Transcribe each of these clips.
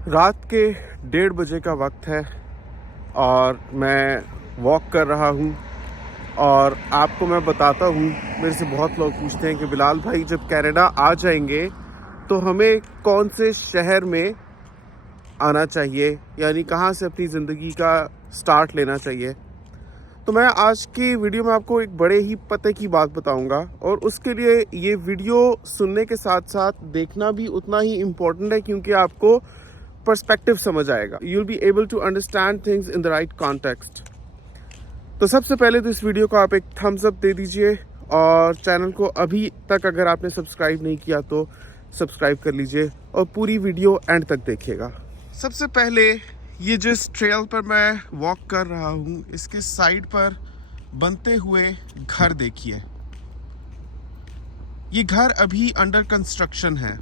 रात के 1:30 बजे का वक्त है और मैं वॉक कर रहा हूँ। और आपको मैं बताता हूँ, मेरे से बहुत लोग पूछते हैं कि बिलाल भाई जब कनाडा आ जाएंगे तो हमें कौन से शहर में आना चाहिए, यानी कहाँ से अपनी ज़िंदगी का स्टार्ट लेना चाहिए। तो मैं आज की वीडियो में आपको एक बड़े ही पते की बात बताऊंगा, और उसके लिए ये वीडियो सुनने के साथ साथ देखना भी उतना ही इम्पोर्टेंट है, क्योंकि आपको पर्सपेक्टिव समझ आएगा। You will be able to understand things in the right context. तो सबसे पहले तो इस वीडियो को आप एक थम्स अप दे दीजिए, और चैनल को अभी तक अगर आपने सब्सक्राइब नहीं किया तो सब्सक्राइब कर लीजिए और पूरी वीडियो एंड तक देखिएगा। सबसे पहले ये जिस ट्रेल पर मैं वॉक कर रहा हूँ, इसके साइड पर बनते हुए घर देखिए। ये घर अभी अंडर कंस्ट्रक्शन है,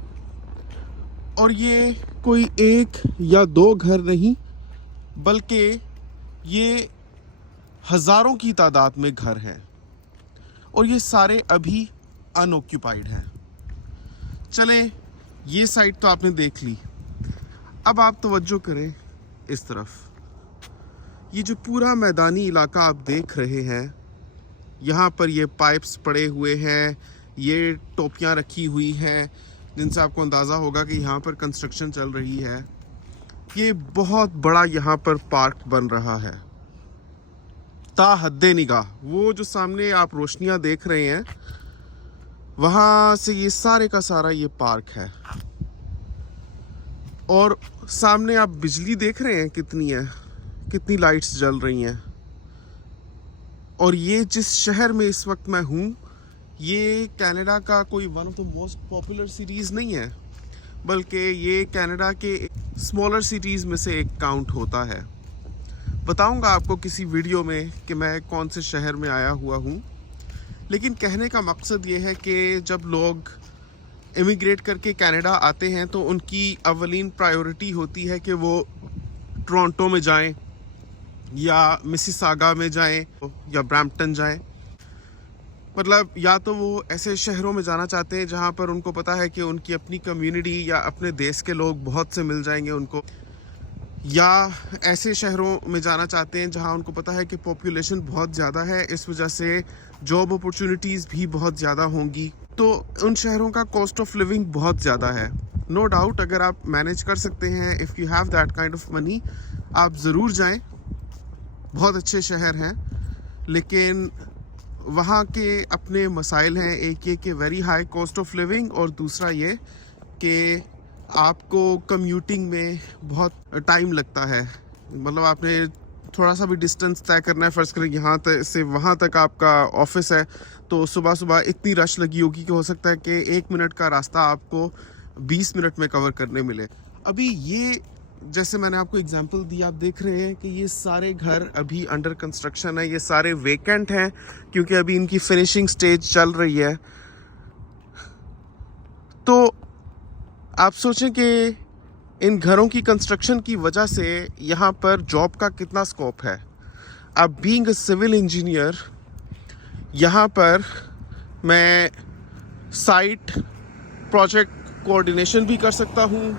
और ये कोई एक या दो घर नहीं, बल्कि ये हज़ारों की तादाद में घर हैं, और ये सारे अभी अनऑक्यूपाइड हैं। चलें, ये साइड तो आपने देख ली। अब आप तवज्जो करें इस तरफ। ये जो पूरा मैदानी इलाका आप देख रहे हैं, यहाँ पर ये पाइप्स पड़े हुए हैं, ये टोपियाँ रखी हुई हैं, जिनसे आपको अंदाज़ा होगा कि यहाँ पर कंस्ट्रक्शन चल रही है। ये बहुत बड़ा यहाँ पर पार्क बन रहा है, ता हद्दे निगाह। वो जो सामने आप रोशनियाँ देख रहे हैं, वहाँ से ये सारे का सारा ये पार्क है। और सामने आप बिजली देख रहे हैं कितनी है, कितनी लाइट्स जल रही हैं। और ये जिस शहर में इस वक्त मैं हूँ, ये कनाडा का कोई one of the most popular cities नहीं है, बल्कि ये कनाडा के स्मॉलर सिटीज़ में से एक काउंट होता है। बताऊंगा आपको किसी वीडियो में कि मैं कौन से शहर में आया हुआ हूँ। लेकिन कहने का मकसद ये है कि जब लोग इमिग्रेट करके कनाडा आते हैं तो उनकी अवलीन प्रायोरिटी होती है कि वो टोरंटो में जाएं, या मिसिसागा में जाएं, या ब्रैम्पटन जाएं। मतलब या तो वो ऐसे शहरों में जाना चाहते हैं जहां पर उनको पता है कि उनकी अपनी कम्युनिटी या अपने देश के लोग बहुत से मिल जाएंगे उनको, या ऐसे शहरों में जाना चाहते हैं जहां उनको पता है कि पॉपुलेशन बहुत ज़्यादा है, इस वजह से जॉब अपॉर्चुनिटीज़ भी बहुत ज़्यादा होंगी। तो उन शहरों का कॉस्ट ऑफ लिविंग बहुत ज़्यादा है। नो डाउट, अगर आप मैनेज कर सकते हैं, if you have that kind of money, आप ज़रूर जाएं। बहुत अच्छे शहर हैं, लेकिन वहाँ के अपने मसाइल हैं। एक ये कि very high cost of living, और दूसरा ये कि आपको कम्यूटिंग में बहुत टाइम लगता है। मतलब आपने थोड़ा सा भी डिस्टेंस तय करना है, फ़र्ज़ करें यहाँ तक से वहाँ तक आपका ऑफिस है, तो सुबह सुबह इतनी रश लगी होगी कि हो सकता है कि 1 मिनट का रास्ता आपको 20 मिनट में कवर करने मिले। अभी ये जैसे मैंने आपको एग्जांपल दी, आप देख रहे हैं कि ये सारे घर अभी अंडर कंस्ट्रक्शन है, ये सारे वेकेंट हैं क्योंकि अभी इनकी फिनिशिंग स्टेज चल रही है। तो आप सोचें कि इन घरों की कंस्ट्रक्शन की वजह से यहाँ पर जॉब का कितना स्कोप है। अब बीइंग अ सिविल इंजीनियर, यहाँ पर मैं साइट प्रोजेक्ट कोऑर्डिनेशन भी कर सकता हूँ,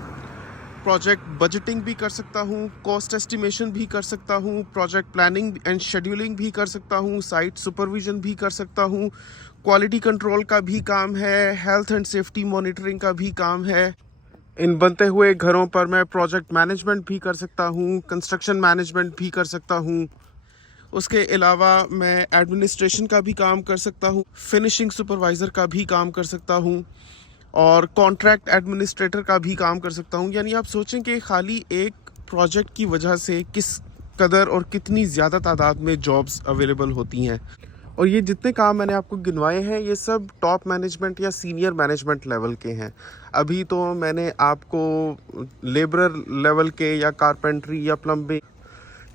प्रोजेक्ट बजटिंग भी कर सकता हूँ, कॉस्ट एस्टिमेशन भी कर सकता हूँ, प्रोजेक्ट प्लानिंग एंड शेड्यूलिंग भी कर सकता हूँ, साइट सुपरविजन भी कर सकता हूँ, क्वालिटी कंट्रोल का भी काम है, हेल्थ एंड सेफ्टी मॉनिटरिंग का भी काम है। इन बनते हुए घरों पर मैं प्रोजेक्ट मैनेजमेंट भी कर सकता हूँ, कंस्ट्रक्शन मैनेजमेंट भी कर सकता हूँ। उसके अलावा मैं एडमिनिस्ट्रेशन का भी काम कर सकता हूँ, फिनिशिंग सुपरवाइज़र का भी काम कर सकता हूँ, और कॉन्ट्रैक्ट एडमिनिस्ट्रेटर का भी काम कर सकता हूँ। यानी आप सोचें कि खाली एक प्रोजेक्ट की वजह से किस कदर और कितनी ज़्यादा तादाद में जॉब्स अवेलेबल होती हैं। और ये जितने काम मैंने आपको गिनवाए हैं, ये सब टॉप मैनेजमेंट या सीनियर मैनेजमेंट लेवल के हैं। अभी तो मैंने आपको लेबरर लेवल के या कारपेंट्री या प्लम्बिंग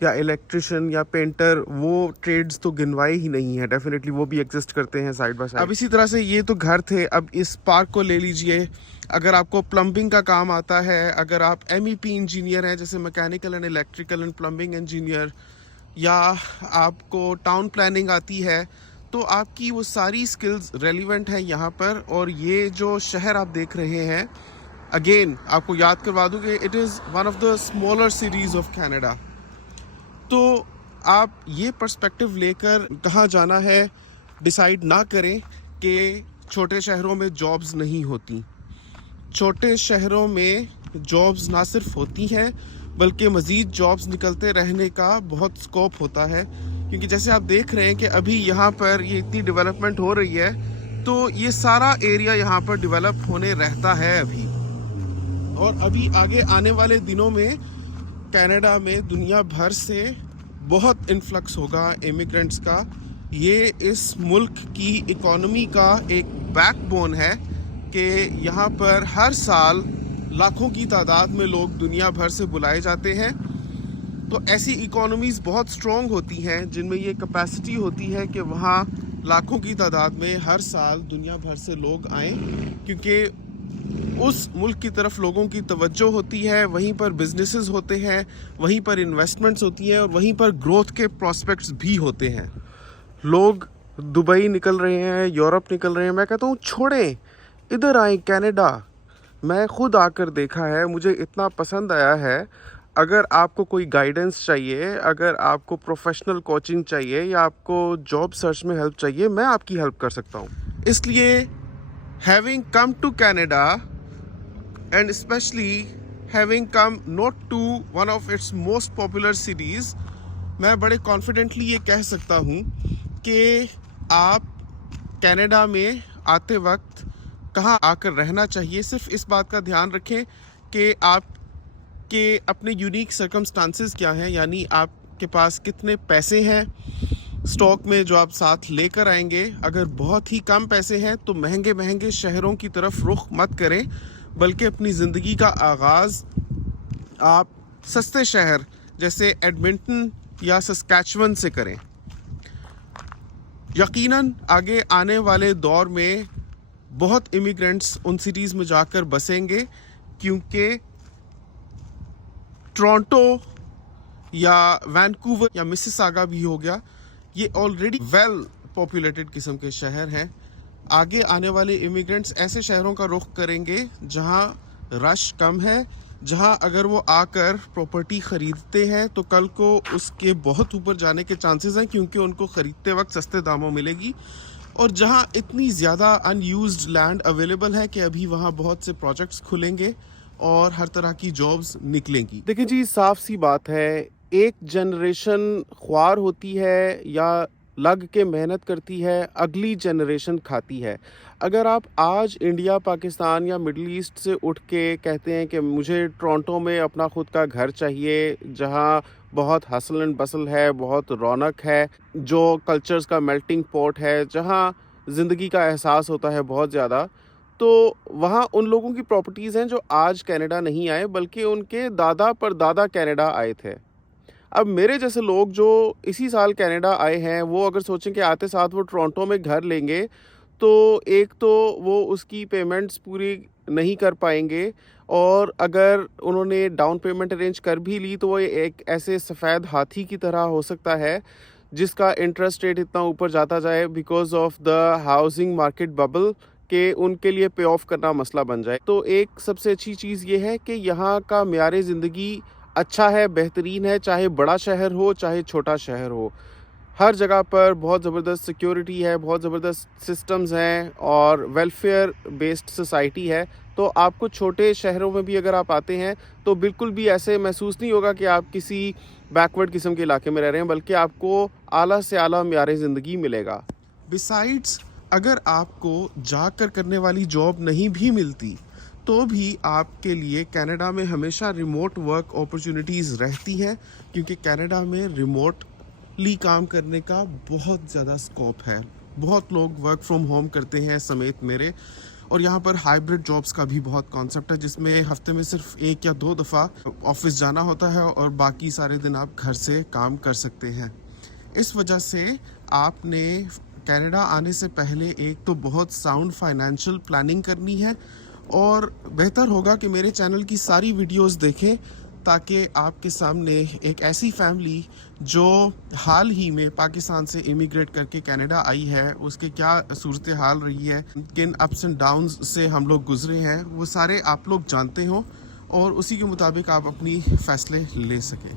या इलेक्ट्रिशियन या पेंटर, वो ट्रेड्स तो गिनवाए ही नहीं है। डेफिनेटली वो भी एग्जिस्ट करते हैं साइड बाय साइड। अब इसी तरह से ये तो घर थे, अब इस पार्क को ले लीजिए। अगर आपको प्लम्बिंग का काम आता है, अगर आप MEP इंजीनियर हैं, जैसे mechanical and electrical and plumbing engineer, या आपको टाउन प्लानिंग आती है, तो आपकी वो सारी स्किल्स रेलिवेंट हैं यहाँ पर। और ये जो शहर आप देख रहे हैं, अगेन आपको याद करवा दूँ कि it is one of the smaller cities of Canada. तो आप ये पर्सपेक्टिव लेकर कहाँ जाना है डिसाइड ना करें कि छोटे शहरों में जॉब्स नहीं होती। छोटे शहरों में जॉब्स ना सिर्फ होती हैं बल्कि मज़ीद जॉब्स निकलते रहने का बहुत स्कोप होता है, क्योंकि जैसे आप देख रहे हैं कि अभी यहाँ पर ये इतनी डेवलपमेंट हो रही है, तो ये सारा एरिया यहाँ पर डेवलप होने रहता है अभी। और अभी आगे आने वाले दिनों में कनाडा में दुनिया भर से बहुत इन्फ्लक्स होगा इमिग्रेंट्स का। ये इस मुल्क की इकोनॉमी का एक बैकबोन है कि यहाँ पर हर साल लाखों की तादाद में लोग दुनिया भर से बुलाए जाते हैं। तो ऐसी इकोनॉमीज़ बहुत स्ट्रॉन्ग होती हैं जिनमें ये कैपेसिटी होती है कि वहाँ लाखों की तादाद में हर साल दुनिया भर से लोग आएँ, क्योंकि उस मुल्क की तरफ लोगों की तवज्जो होती है, वहीं पर बिजनेसेस होते हैं, वहीं पर इन्वेस्टमेंट्स होती हैं और वहीं पर ग्रोथ के प्रॉस्पेक्ट्स भी होते हैं। लोग दुबई निकल रहे हैं, यूरोप निकल रहे हैं। मैं कहता हूँ छोड़ें, इधर आए कनाडा। मैं खुद आकर देखा है, मुझे इतना पसंद आया है। अगर आपको कोई गाइडेंस चाहिए, अगर आपको प्रोफेशनल कोचिंग चाहिए या आपको जॉब सर्च में हेल्प चाहिए, मैं आपकी हेल्प कर सकता हूँ। इसलिए having come to Canada and especially having come not to one of its most popular cities, मैं बड़े कॉन्फिडेंटली ये कह सकता हूँ कि आप कनाडा में आते वक्त कहाँ आकर रहना चाहिए। सिर्फ इस बात का ध्यान रखें कि आपके अपने यूनिक सर्कमस्टांसेस क्या हैं, यानी आपके पास कितने पैसे हैं स्टॉक में जो आप साथ लेकर आएंगे। अगर बहुत ही कम पैसे हैं तो महंगे महंगे शहरों की तरफ रुख मत करें, बल्कि अपनी ज़िंदगी का आगाज़ आप सस्ते शहर जैसे एडमिंटन या सस्कैचुअन से करें। यकीनन आगे आने वाले दौर में बहुत इमिग्रेंट्स उन सिटीज़ में जाकर बसेंगे, क्योंकि टोरंटो या वैंकूवर या मिसिसागा भी हो गया, ये ऑलरेडी वेल पॉपुलेटेड किस्म के शहर हैं। आगे आने वाले इमिग्रेंट्स ऐसे शहरों का रुख करेंगे जहां रश कम है, जहां अगर वो आकर प्रॉपर्टी ख़रीदते हैं तो कल को उसके बहुत ऊपर जाने के चांसेस हैं, क्योंकि उनको ख़रीदते वक्त सस्ते दामों मिलेगी। और जहां इतनी ज़्यादा अनयूज्ड लैंड अवेलेबल है कि अभी वहां बहुत से प्रोजेक्ट्स खुलेंगे और हर तरह की जॉब्स निकलेंगी। देखिए जी, साफ सी बात है, एक जनरेशन ख्वार होती है या लग के मेहनत करती है, अगली जनरेशन खाती है। अगर आप आज इंडिया, पाकिस्तान या मिडल ईस्ट से उठ के कहते हैं कि मुझे टोरंटो में अपना खुद का घर चाहिए, जहां बहुत हसल एंड बसल है, बहुत रौनक है, जो कल्चर्स का मेल्टिंग पॉट है, जहां ज़िंदगी का एहसास होता है बहुत ज़्यादा, तो वहाँ उन लोगों की प्रॉपर्टीज़ हैं जो आज कनाडा नहीं आए, बल्कि उनके दादा परदादा कनाडा आए थे। अब मेरे जैसे लोग जो इसी साल कनाडा आए हैं, वो अगर सोचें कि आते साथ वो टोरंटो में घर लेंगे, तो एक तो वो उसकी पेमेंट्स पूरी नहीं कर पाएंगे, और अगर उन्होंने डाउन पेमेंट अरेंज कर भी ली तो वो एक ऐसे सफ़ेद हाथी की तरह हो सकता है जिसका इंटरेस्ट रेट इतना ऊपर जाता जाए because of the housing market bubble कि उनके लिए पे ऑफ करना मसला बन जाए। तो एक सबसे अच्छी चीज़ ये है कि यहाँ का म्यार ज़िंदगी अच्छा है, बेहतरीन है, चाहे बड़ा शहर हो चाहे छोटा शहर हो। हर जगह पर बहुत ज़बरदस्त सिक्योरिटी है, बहुत ज़बरदस्त सिस्टम्स हैं और वेलफेयर बेस्ड सोसाइटी है। तो आपको छोटे शहरों में भी अगर आप आते हैं तो बिल्कुल भी ऐसे महसूस नहीं होगा कि आप किसी बैकवर्ड किस्म के इलाके में रह रहे हैं, बल्कि आपको आला से आला म्यार ज़िंदगी मिलेगा। बिसाइड्स, अगर आपको जाकर करने वाली जॉब नहीं भी मिलती तो भी आपके लिए कनाडा में हमेशा रिमोट वर्क अपॉर्चुनिटीज़ रहती हैं, क्योंकि कनाडा में रिमोटली काम करने का बहुत ज़्यादा स्कोप है। बहुत लोग वर्क फ्रॉम होम करते हैं समेत मेरे, और यहाँ पर हाइब्रिड जॉब्स का भी बहुत कॉन्सेप्ट है, जिसमें हफ्ते में सिर्फ 1 या 2 दफ़ा ऑफिस जाना होता है और बाकी सारे दिन आप घर से काम कर सकते हैं। इस वजह से आपने कनाडा आने से पहले एक तो बहुत साउंड फाइनेंशियल प्लानिंग करनी है, और बेहतर होगा कि मेरे चैनल की सारी वीडियोस देखें ताकि आपके सामने एक ऐसी फैमिली जो हाल ही में पाकिस्तान से इमिग्रेट करके कनाडा आई है, उसके क्या सूरत हाल रही है, किन अप्स एंड डाउन्स से हम लोग गुजरे हैं, वो सारे आप लोग जानते हो और उसी के मुताबिक आप अपनी फ़ैसले ले सकें।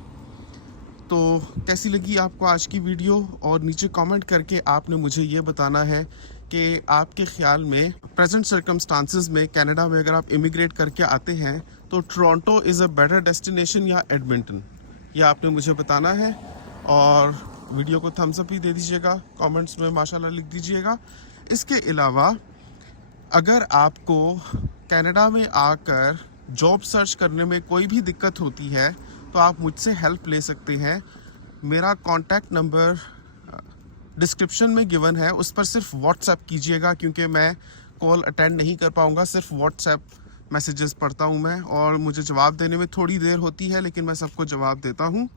तो कैसी लगी आपको आज की वीडियो, और नीचे कमेंट करके आपने मुझे ये बताना है कि आपके ख़्याल में प्रेजेंट सर्कमस्टांसिस में कनाडा में अगर आप इमिग्रेट करके आते हैं तो Toronto is a better destination या एडमिंटन, ये आपने मुझे बताना है। और वीडियो को थम्स अप ही दे दीजिएगा, कमेंट्स में माशाल्लाह लिख दीजिएगा। इसके अलावा अगर आपको कनाडा में आकर जॉब सर्च करने में कोई भी दिक्कत होती है तो आप मुझसे हेल्प ले सकते हैं। मेरा कॉन्टैक्ट नंबर डिस्क्रिप्शन में गिवन है, उस पर सिर्फ व्हाट्सएप कीजिएगा क्योंकि मैं कॉल अटेंड नहीं कर पाऊँगा, सिर्फ व्हाट्सएप मैसेजेस पढ़ता हूँ मैं और मुझे जवाब देने में थोड़ी देर होती है, लेकिन मैं सबको जवाब देता हूँ।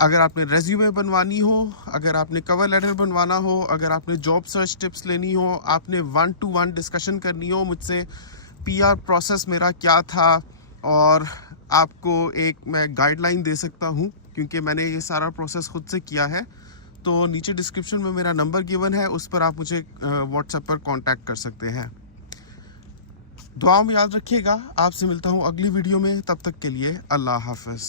अगर आपने रेज्यूमे बनवानी हो, अगर आपने कवर लेटर बनवाना हो, अगर आपने जॉब सर्च टिप्स लेनी हो, आपने 1-to-1 डिस्कशन करनी हो मुझसे, पीआर प्रोसेस मेरा क्या था, और आपको एक मैं गाइडलाइन दे सकता हूँ क्योंकि मैंने ये सारा प्रोसेस खुद से किया है, तो नीचे डिस्क्रिप्शन में मेरा नंबर गिवन है, उस पर आप मुझे व्हाट्सएप पर कांटेक्ट कर सकते हैं। दुआ में याद रखिएगा। आपसे मिलता हूँ अगली वीडियो में, तब तक के लिए अल्लाह हाफ़िज़।